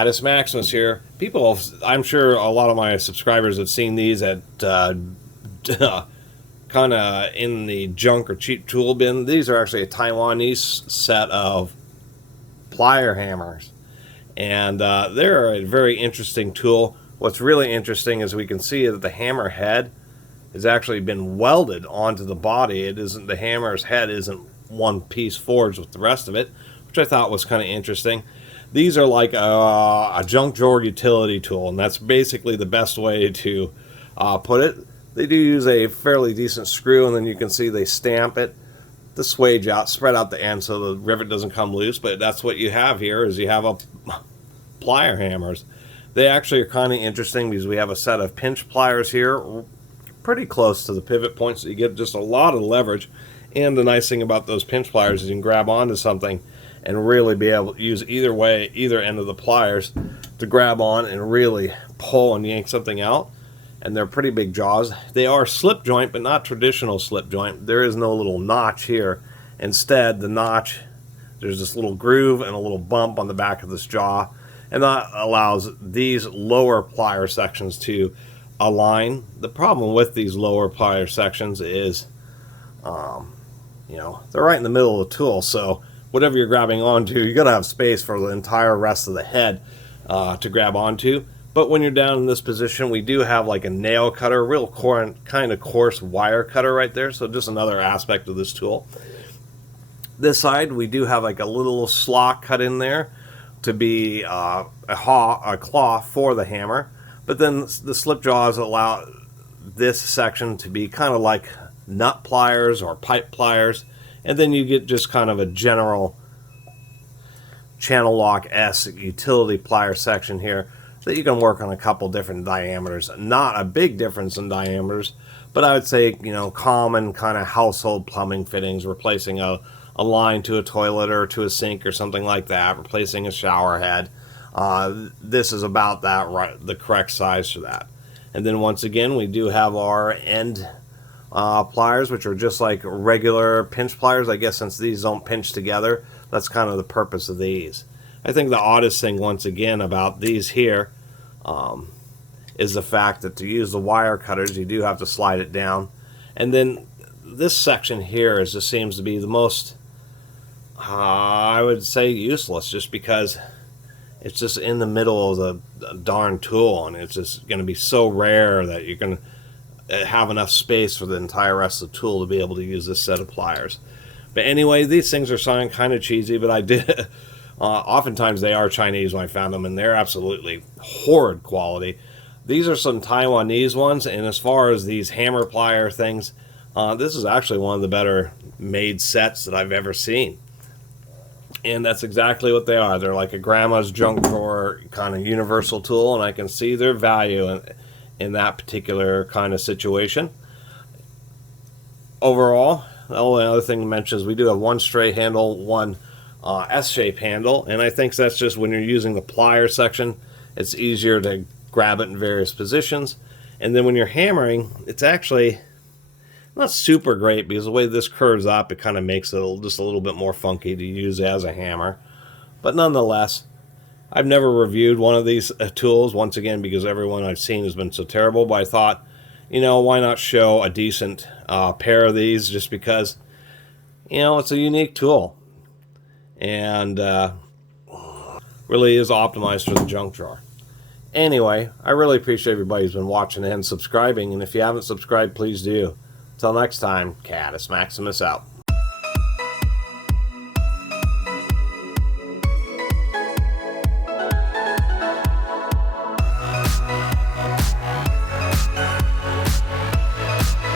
Catus Maximus here. People, I'm sure a lot of my subscribers have seen these at kind of in the junk or cheap tool bin. These are actually a Taiwanese set of plier hammers, and they're a very interesting tool. What's really interesting is we can see that the hammer head has actually been welded onto the body. It isn't, the hammer's head isn't one piece forged with the rest of it, which I thought was kind of interesting. These are like a junk drawer utility tool, and that's basically the best way to put it. They do use a fairly decent screw, and then you can see they stamp it to swage out, spread out the end so the rivet doesn't come loose. But that's what you have here, is you have a plier hammers. They actually are kind of interesting because we have a set of pinch pliers here, pretty close to the pivot point, so you get just a lot of leverage. And the nice thing about those pinch pliers is you can grab onto something and really be able to use either way, either end of the pliers to grab on and really pull and yank something out. And they're pretty big jaws. They are slip joint, but not traditional slip joint. There is no little notch here. Instead, the notch, there's this little groove and a little bump on the back of this jaw, and that allows these lower plier sections to align. The problem with these lower plier sections is, you know, they're right in the middle of the tool, so whatever you're grabbing onto, you're going to have space for the entire rest of the head to grab onto. But when you're down in this position, we do have like a nail cutter, real kind of coarse wire cutter right there, so just another aspect of this tool. This side, we do have like a little slot cut in there to be a claw for the hammer. But then the slip jaws allow this section to be kind of like nut pliers or pipe pliers, and then you get just kind of a general channel lock-esque utility plier section here that you can work on a couple different diameters. Not a big difference in diameters, but I would say, you know, common kind of household plumbing fittings, replacing a line to a toilet or to a sink or something like that, replacing a shower head. This is about that, right, the correct size for that. And then once again, we do have our end pliers, which are just like regular pinch pliers. I guess since these don't pinch together, that's kind of the purpose of these. I think the oddest thing once again about these here is the fact that to use the wire cutters, you do have to slide it down. And then this section here just seems to be the most, I would say, useless, just because it's just in the middle of the darn tool, and it's just going to be so rare that you're going to have enough space for the entire rest of the tool to be able to use this set of pliers. But anyway, these things are sounding kind of cheesy, but I did oftentimes they are Chinese when I found them, and they're absolutely horrid quality. These are some Taiwanese ones, and as far as these hammer plier things, this is actually one of the better made sets that I've ever seen. And that's exactly what they are. They're like a grandma's junk drawer kind of universal tool, and I can see their value in that particular kind of situation. Overall, the only other thing to mention is we do have one straight handle, one S-shape handle, and I think that's just when you're using the plier section, it's easier to grab it in various positions. And then when you're hammering, it's actually not super great because the way this curves up, it kind of makes it just a little bit more funky to use as a hammer. But nonetheless, I've never reviewed one of these tools, once again, because everyone I've seen has been so terrible. But I thought, you know, why not show a decent pair of these, just because, you know, it's a unique tool. And really is optimized for the junk drawer. Anyway, I really appreciate everybody who's been watching and subscribing. And if you haven't subscribed, please do. Until next time, Catus Maximus out.